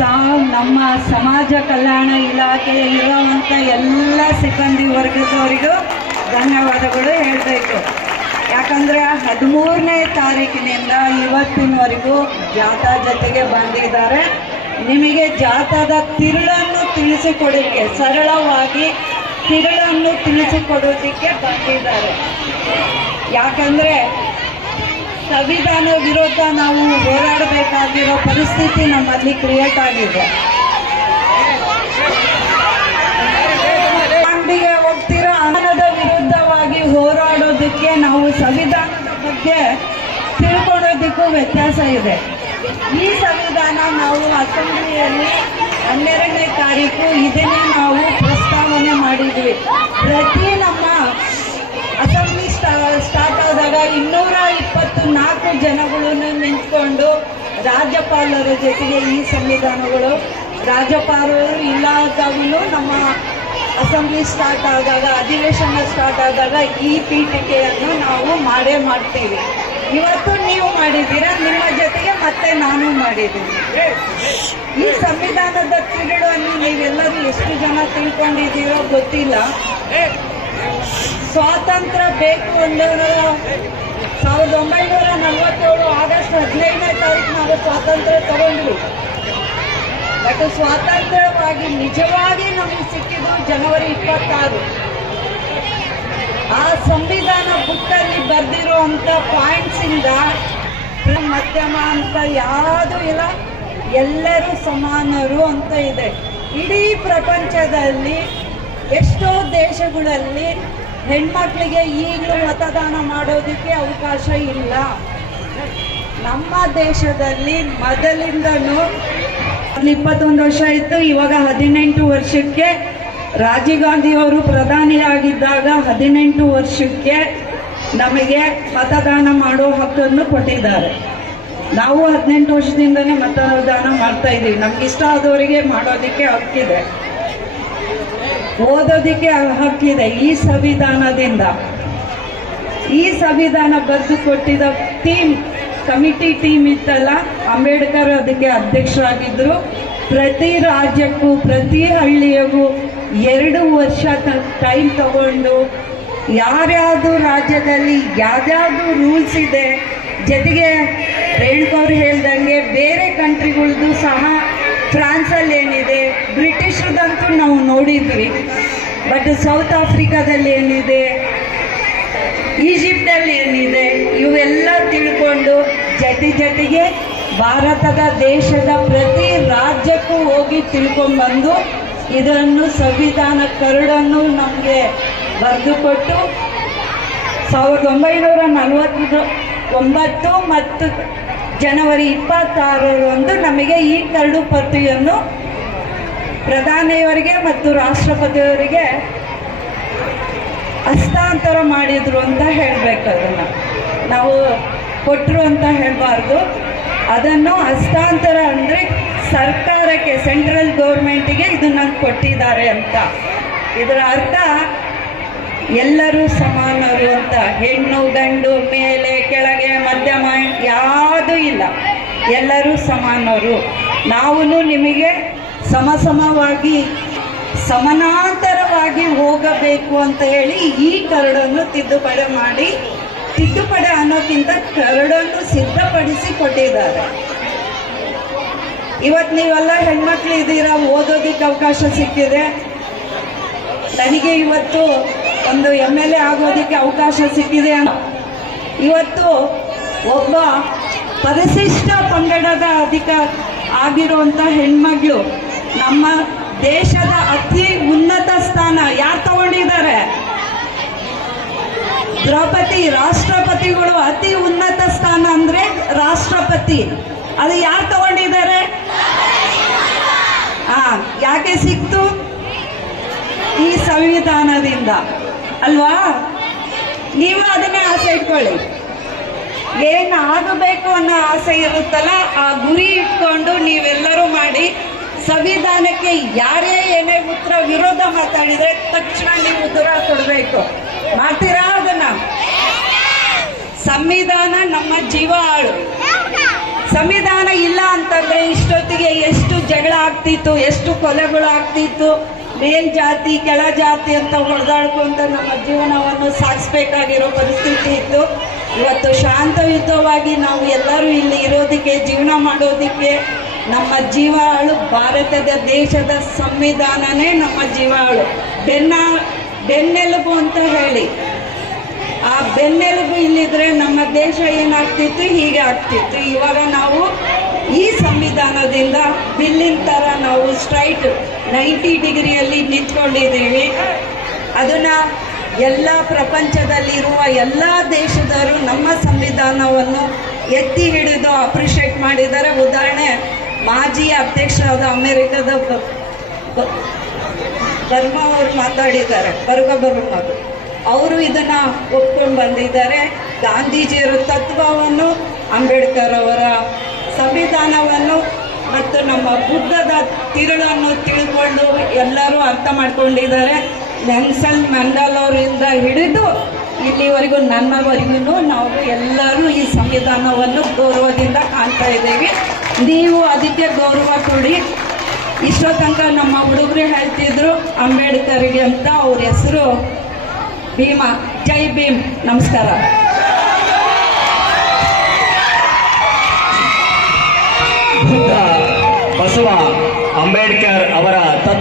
ಸಾ ನಮ್ಮ ಸಮಾಜ ಕಲ್ಯಾಣ ಇಲಾಖೆ ಇರುವಂಥ ಎಲ್ಲ ಸಿಬ್ಬಂದಿ ವರ್ಗದವರಿಗೂ ಧನ್ಯವಾದಗಳು ಹೇಳಬೇಕು. ಯಾಕಂದರೆ ಹದಿಮೂರನೇ ತಾರೀಕಿನಿಂದ ಇವತ್ತಿನವರೆಗೂ ಜಾಥಾ ಜೊತೆಗೆ ಬಂದಿದ್ದಾರೆ. ನಿಮಗೆ ಜಾಥಾದ ತಿರುಳನ್ನು ತಿಳಿಸಿಕೊಡೋಕ್ಕೆ ಸರಳವಾಗಿ ತಿರುಳನ್ನು ತಿಳಿಸಿಕೊಡೋದಕ್ಕೆ ಬಂದಿದ್ದಾರೆ. ಯಾಕಂದರೆ ಸಂವಿಧಾನ ವಿರುದ್ಧ ನಾವು ಹೋರಾಡಬೇಕಾಗಿರೋ ಪರಿಸ್ಥಿತಿ ನಮ್ಮಲ್ಲಿ ಕ್ರಿಯೇಟ್ ಆಗಿದೆ. ಅಂಗಡಿಗೆ ಹೋಗ್ತಿರೋ ಹಣದ ವಿರುದ್ಧವಾಗಿ ಹೋರಾಡೋದಕ್ಕೆ ನಾವು ಸಂವಿಧಾನದ ಬಗ್ಗೆ ತಿಳ್ಕೊಳ್ಳೋದಕ್ಕೂ ವ್ಯತ್ಯಾಸ ಇದೆ. ಈ ಸಂವಿಧಾನ ನಾವು ಅಸೆಂಬ್ಲಿಯಲ್ಲಿ ಹನ್ನೆರಡನೇ ತಾರೀಕು ಇದನ್ನೇ ನಾವು ಪ್ರಸ್ತಾವನೆ ಮಾಡಿದ್ವಿ. ಪ್ರತಿ ನಮ್ಮ ಅಸೆಂಬ್ಲಿ ಇನ್ನೂರ ಇಪ್ಪತ್ತು ನಾಲ್ಕು ಜನಗಳನ್ನು ನಿಂತ್ಕೊಂಡು ರಾಜ್ಯಪಾಲರ ಜೊತೆಗೆ ಈ ಸಂವಿಧಾನಗಳು. ರಾಜ್ಯಪಾಲರು ಇಲ್ಲದಾಗೂ ನಮ್ಮ ಅಸೆಂಬ್ಲಿ ಸ್ಟಾರ್ಟ್ ಆದಾಗ, ಅಧಿವೇಶನ ಸ್ಟಾರ್ಟ್ ಆದಾಗ ಈ ಪೀಠಿಕೆಯನ್ನು ನಾವು ಮಾಡೇ ಮಾಡ್ತೀವಿ. ಇವತ್ತು ನೀವು ಮಾಡಿದ್ದೀರಾ? ನಿಮ್ಮ ಜೊತೆಗೆ ಮತ್ತೆ ನಾನು ಮಾಡಿದ್ದೀನಿ ಈ ಸಂವಿಧಾನದ ತಿರುಳನ್ನು ನೀವೆಲ್ಲರೂ ಎಷ್ಟು ಜನ ತಿಳ್ಕೊಂಡಿದ್ದೀರೋ ಗೊತ್ತಿಲ್ಲ. ಸ್ವಾತಂತ್ರ್ಯ ಬೇಕು ನಲವತ್ತೇಳು ಆಗಸ್ಟ್ ಹದಿನೈದನೇ ತಾರೀಕು ನಾವು ಸ್ವಾತಂತ್ರ್ಯ ತಗೊಂಡ್ವಿ. ಬಟ್ ಸ್ವಾತಂತ್ರ್ಯವಾಗಿ ನಿಜವಾಗಿ ನಮಗೆ ಸಿಕ್ಕಿದ್ದು ಜನವರಿ ಇಪ್ಪತ್ತಾರು. ಆ ಸಂವಿಧಾನ ಬುಕ್ಕಲ್ಲಿ ಬರೆದಿರುವಂಥ ಪಾಯಿಂಟ್ಸಿಂದ ಮಧ್ಯಮ ಅಂತ ಯಾವುದೂ ಇಲ್ಲ, ಎಲ್ಲರೂ ಸಮಾನರು ಅಂತ ಇದೆ. ಇಡೀ ಪ್ರಪಂಚದಲ್ಲಿ ಎಷ್ಟೋ ದೇಶಗಳಲ್ಲಿ ಹೆಣ್ಮಕ್ಳಿಗೆ ಈಗಲೂ ಮತದಾನ ಮಾಡೋದಕ್ಕೆ ಅವಕಾಶ ಇಲ್ಲ. ನಮ್ಮ ದೇಶದಲ್ಲಿ ಮೊದಲಿಂದನೂ ಇಪ್ಪತ್ತೊಂದು ವರ್ಷ ಇತ್ತು ಇವಾಗ ಹದಿನೆಂಟು ವರ್ಷಕ್ಕೆ ರಾಜೀವ್ ಗಾಂಧಿ ಅವರು ಪ್ರಧಾನಿಯಾಗಿದ್ದಾಗ ಹದಿನೆಂಟು ವರ್ಷಕ್ಕೆ ನಮಗೆ ಮತದಾನ ಮಾಡೋ ಹಕ್ಕನ್ನು ಕೊಟ್ಟಿದ್ದಾರೆ. ನಾವು ಹದಿನೆಂಟು ವರ್ಷದಿಂದನೇ ಮತದಾನ ಮಾಡ್ತಾ ಇದ್ದೀವಿ. ನಮ್ಗೆ ಇಷ್ಟ ಆದವರಿಗೆ ಮಾಡೋದಕ್ಕೆ ಹಕ್ಕಿದೆ. ಓದೋದಕ್ಕೆ ಹಕ್ಕಿದೆ. ಈ ಸಂವಿಧಾನದಿಂದ, ಈ ಸಂವಿಧಾನ ಬರೆದು ಕೊಟ್ಟಿದ್ದ ಟೀಮ್ ಕಮಿಟಿ ಟೀಮ್ ಇತ್ತಲ್ಲ, ಅಂಬೇಡ್ಕರ್ ಅದಕ್ಕೆ ಅಧ್ಯಕ್ಷರಾಗಿದ್ದರು ಪ್ರತಿ ರಾಜ್ಯಕ್ಕೂ, ಪ್ರತಿ ಹಳ್ಳಿಯಗೂ ಎರಡು ವರ್ಷ ಟೈಮ್ ತಗೊಂಡು ಯಾರ್ಯಾವುದು ರಾಜ್ಯದಲ್ಲಿ ಯಾವ್ಯಾವುದು ರೂಲ್ಸ್ ಇದೆ, ಜೊತೆಗೆ ರೇಣುಕವ್ರು ಹೇಳ್ದಂಗೆ ಬೇರೆ ಕಂಟ್ರಿಗಳ್ದು ಸಹ ಫ್ರಾನ್ಸಲ್ಲಿ ಏನಿದೆ, ಬ್ರಿಟಿಷ್ರದಂತೂ ನಾವು ನೋಡಿದ್ವಿ. ಬಟ್ ಸೌತ್ ಆಫ್ರಿಕಾದಲ್ಲಿ ಏನಿದೆ ಈಜಿಪ್ಟಲ್ಲಿ ಏನಿದೆ, ಇವೆಲ್ಲ ತಿಳ್ಕೊಂಡು ಜತೆ ಜೊತೆಗೆ ಭಾರತದ ದೇಶದ ಪ್ರತಿ ರಾಜ್ಯಕ್ಕೂ ಹೋಗಿ ತಿಳ್ಕೊಂಡ್ಬಂದು ಇದನ್ನು ಸಂವಿಧಾನ ಕರಡನ್ನು ನಮಗೆ ಬರೆದುಕೊಟ್ಟು ಸಾವಿರದ ಒಂಬೈನೂರ ನಲವತ್ತು ಒಂಬತ್ತು ಮತ್ತು ಜನವರಿ ಇಪ್ಪತ್ತಾರರಂದು ನಮಗೆ ಈ ಕರಡು ಪ್ರತಿಯನ್ನು ಪ್ರಧಾನಿಯವರಿಗೆ ಮತ್ತು ರಾಷ್ಟ್ರಪತಿಯವರಿಗೆ ಹಸ್ತಾಂತರ ಮಾಡಿದ್ರು ಅಂತ ಹೇಳಬೇಕು ಅದನ್ನು. ನಾವು ಕೊಟ್ಟರು ಅಂತ ಹೇಳಬಾರ್ದು. ಅದನ್ನು ಹಸ್ತಾಂತರ ಅಂದರೆ ಸರ್ಕಾರಕ್ಕೆ ಸೆಂಟ್ರಲ್ ಗೌರ್ಮೆಂಟಿಗೆ ಇದನ್ನು ಕೊಟ್ಟಿದ್ದಾರೆ ಅಂತ. ಇದರ ಅರ್ಥ ಎಲ್ಲರೂ ಸಮಾನರು ಅಂತ. ಹೆಣ್ಣು, ಗಂಡು, ಮೇಲೆ, ಕೆಳಗೆ, ಮಧ್ಯಮ, ಯಾವುದೂ ಇಲ್ಲ. ಎಲ್ಲರೂ ಸಮಾನರು. ನಾವು ನಿಮಗೆ ಸಮಸಮವಾಗಿ ಸಮಾನಾಂತರವಾಗಿ ಹೋಗಬೇಕು ಅಂತ ಹೇಳಿ ಈ ಕರಡನ್ನು ತಿದ್ದುಪಡಿ ಮಾಡಿ, ತಿದ್ದುಪಡಿ ಅನ್ನೋಕ್ಕಿಂತ ಕರಡನ್ನು ಸಿದ್ಧಪಡಿಸಿ ಕೊಟ್ಟಿದ್ದಾರೆ. ಇವತ್ತು ನೀವೆಲ್ಲ ಹೆಣ್ಮಕ್ಳು ಇದ್ದೀರಾ? ಓದೋದಕ್ಕೆ ಅವಕಾಶ ಸಿಕ್ಕಿದೆ. ನನಗೆ ಇವತ್ತು ಒಂದು ಎಂ ಎಲ್ ಎ ಆಗೋದಕ್ಕೆ ಅವಕಾಶ ಸಿಕ್ಕಿದೆ ಅಂತ. ಇವತ್ತು ಒಬ್ಬ ಪರಿಶಿಷ್ಟ ಪಂಗಡದ ಅಧಿಕ ಆಗಿರುವಂಥ ಹೆಣ್ಮಗಳು ನಮ್ಮ ದೇಶದ ಅತಿ ಉನ್ನತ ಸ್ಥಾನ ಯಾರು ತಗೊಂಡಿದ್ದಾರೆ? ದ್ರೌಪದಿ ರಾಷ್ಟ್ರಪತಿಗಳು ಅತಿ ಉನ್ನತ ಸ್ಥಾನ ಅಂದ್ರೆ ರಾಷ್ಟ್ರಪತಿ. ಅದು ಯಾರು ತಗೊಂಡಿದ್ದಾರೆ? ಆ, ಯಾಕೆ ಸಿಕ್ತು? ಈ ಸಂವಿಧಾನದಿಂದ. ಅಲ್ವಾ? ನೀವು ಅದನ್ನೇ ಆಸೆ ಇಟ್ಕೊಳ್ಳಿ. ಏನಾಗಬೇಕು ಅನ್ನೋ ಆಸೆ ಇರುತ್ತಲ್ಲ, ಆ ಗುರಿ ಇಟ್ಕೊಂಡು ನೀವೆಲ್ಲರೂ ಮಾಡಿ ಸಂವಿಧಾನಕ್ಕೆ ಯಾರೇ ಏನೇ ಉತ್ತರ ವಿರೋಧ ಮಾತಾಡಿದ್ರೆ ತಕ್ಷಣ ನೀವು ಉತ್ತರ ಕೊಡಬೇಕು. ಮಾಡ್ತೀರಾ ಅದನ್ನ? ಸಂವಿಧಾನ ನಮ್ಮ ಜೀವ ಆಳು. ಸಂವಿಧಾನ ಇಲ್ಲ ಅಂತಂದ್ರೆ ಇಷ್ಟೊತ್ತಿಗೆ ಎಷ್ಟು ಜಗಳ ಆಗ್ತಿತ್ತು, ಎಷ್ಟು ಕೊಲೆಗಳು ಆಗ್ತಿತ್ತು, ಮೇಲ್ ಜಾತಿ, ಕೆಳ ಜಾತಿ ಅಂತ ಹೊಡೆದಾಡ್ಕೊಂತ ನಮ್ಮ ಜೀವನವನ್ನು ಸಾಗಿಸ್ಬೇಕಾಗಿರೋ ಪರಿಸ್ಥಿತಿ ಇತ್ತು. ಇವತ್ತು ಶಾಂತಯುತವಾಗಿ ನಾವು ಎಲ್ಲರೂ ಇಲ್ಲಿ ಇರೋದಕ್ಕೆ, ಜೀವನ ಮಾಡೋದಕ್ಕೆ ನಮ್ಮ ಜೀವಾಳು ಭಾರತದ ದೇಶದ ಸಂವಿಧಾನನೇ ನಮ್ಮ ಜೀವಾಳು. ಬೆನ್ನ, ಬೆನ್ನೆಲುಬು ಅಂತ ಹೇಳಿ. ಆ ಬೆನ್ನೆಲುಬು ಇಲ್ಲಿದ್ರೆ ನಮ್ಮ ದೇಶ ಏನಾಗ್ತಿತ್ತು? ಹೀಗೆ ಆಗ್ತಿತ್ತು. ಇವಾಗ ನಾವು ಈ ಸಂವಿಧಾನದಿಂದ ಬಿಲ್ಲಿನ ಥರ ನಾವು ಸ್ಟ್ರೈಟ್ ನೈಂಟಿ ಡಿಗ್ರಿಯಲ್ಲಿ ನಿಂತ್ಕೊಂಡಿದ್ದೀವಿ. ಅದನ್ನ ಎಲ್ಲ ಪ್ರಪಂಚದಲ್ಲಿರುವ ಎಲ್ಲ ದೇಶದವರು ನಮ್ಮ ಸಂವಿಧಾನವನ್ನು ಎತ್ತಿ ಹಿಡಿದು ಅಪ್ರಿಷಿಯೇಟ್ ಮಾಡಿದ್ದಾರೆ. ಮಾಜಿ ಅಧ್ಯಕ್ಷರಾದ ಅಮೆರಿಕದ ಬರ್ಮಾ ಅವರು ಮಾತಾಡಿದ್ದಾರೆ ಬರ್ಗ ಬರ್ಮದು ಅವರು. ಇದನ್ನ ಒಪ್ಕೊಂಡು ಬಂದಿದ್ದಾರೆ. ಗಾಂಧೀಜಿಯವರ ತತ್ವವನ್ನು, ಅಂಬೇಡ್ಕರ್ ಅವರ ಸಂವಿಧಾನವನ್ನು ಮತ್ತು ನಮ್ಮ ಬುದ್ಧದ ತಿರುಳನ್ನು ತಿಳ್ಕೊಂಡು ಎಲ್ಲರೂ ಅರ್ಥ ಮಾಡ್ಕೊಂಡಿದ್ದಾರೆ. ನೆನ್ಸನ್ ಮಂಡಲವರಿಂದ ಹಿಡಿದು ಇಲ್ಲಿವರೆಗೂ ನನ್ನವರೆಗೂ ನಾವು ಎಲ್ಲರೂ ಈ ಸಂವಿಧಾನವನ್ನು ಗೌರವದಿಂದ ಕಾಣ್ತಾ ಇದ್ದೇವೆ. ನೀವು ಅದಕ್ಕೆ ಗೌರವ ಕೊಡಿ. ಇಷ್ಟೋ ತನಕ ನಮ್ಮ ಹುಡುಗರು ಹೇಳ್ತಿದ್ರು ಅಂಬೇಡ್ಕರ್ಗೆ ಅಂತ ಅವ್ರ ಹೆಸರು ಭೀಮಾ. ಜೈ ಭೀಮ್. ನಮಸ್ಕಾರ. ಬಸವ ಅಂಬೇಡ್ಕರ್ ಅವರ